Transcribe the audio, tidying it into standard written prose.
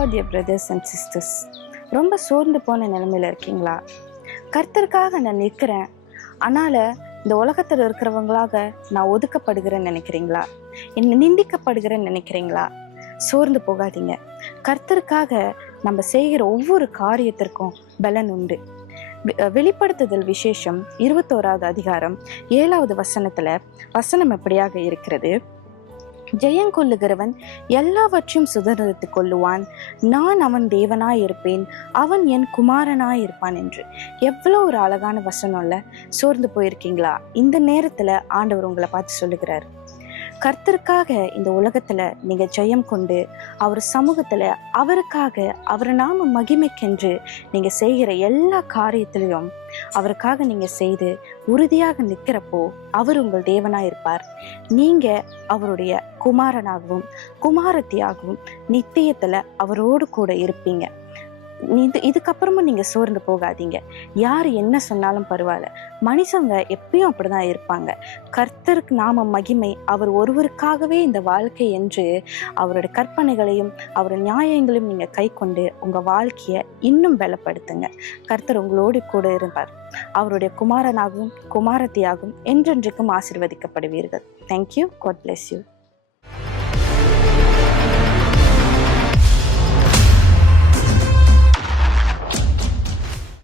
Lord dear brothers and sisters. ரொம்ப சோர்ந்து போன நிலைமையில் இருக்கீங்களா? கர்த்தருக்காக நான் நிற்கிறேன், ஆனால் இந்த உலகத்தில் இருக்கிறவங்களாக நான் ஒதுக்கப்படுகிறேன்னு நினைக்கிறீங்களா? என்ன நிந்திக்கப்படுகிறேன்னு நினைக்கிறீங்களா? சோர்ந்து போகாதீங்க. கர்த்தருக்காக நம்ம செய்கிற ஒவ்வொரு காரியத்திற்கும் பலன் உண்டு. வெளிப்படுத்துதல் விசேஷம் 21வது அதிகாரம் 7வது வசனம் எப்படியாக இருக்கிறது? ஜெயங்கொள்ளுகிறவன் எல்லாவற்றையும் சுதந்திரத்துக் கொள்ளுவான், நான் அவன் தேவனாய் இருப்பேன், அவன் என் குமாரனாய் இருப்பான் என்று. எவ்வளோ ஒரு அழகான வசனம் இல்ல? சோர்ந்து போயிருக்கீங்களா? இந்த நேரத்துல ஆண்டவர் உங்களை பார்த்து சொல்லுகிறார், கர்த்தருக்காக இந்த உலகத்துல நீங்க ஜெயம் கொண்டு அவர் சமூகத்துல அவருக்காக அவர் நாம மகிமைக்கென்று நீங்க செய்கிற எல்லா காரியத்திலையும் அவருக்காக நீங்க செய்து உறுதியாக நிற்கிறப்போ அவர் உங்கள் தேவனாய் இருப்பார். நீங்க அவருடைய குமாரனாகவும் குமாரத்தியாகவும் நித்தியத்துல அவரோடு கூட இருப்பீங்க. இதுக்கப்புறமும் நீங்க சோர்ந்து போகாதீங்க. யார் என்ன சொன்னாலும் பரவாயில்ல, மனுஷங்க எப்பயும் அப்படிதான் இருப்பாங்க. கர்த்தருக்கு நாம மகிமை அவர் ஒருவருக்காகவே இந்த வாழ்க்கை என்று அவருடைய கற்பனைகளையும் அவருடைய நியாயங்களையும் நீங்க கை கொண்டு உங்க வாழ்க்கைய இன்னும் பலப்படுத்துங்க. கர்த்தர் உங்களோடு கூட இருப்பார். அவருடைய குமாரனாகவும் குமாரத்தியாகவும் என்றென்றைக்கும் ஆசீர்வதிக்கப்படுவீர்கள். தேங்க்யூ. God bless you.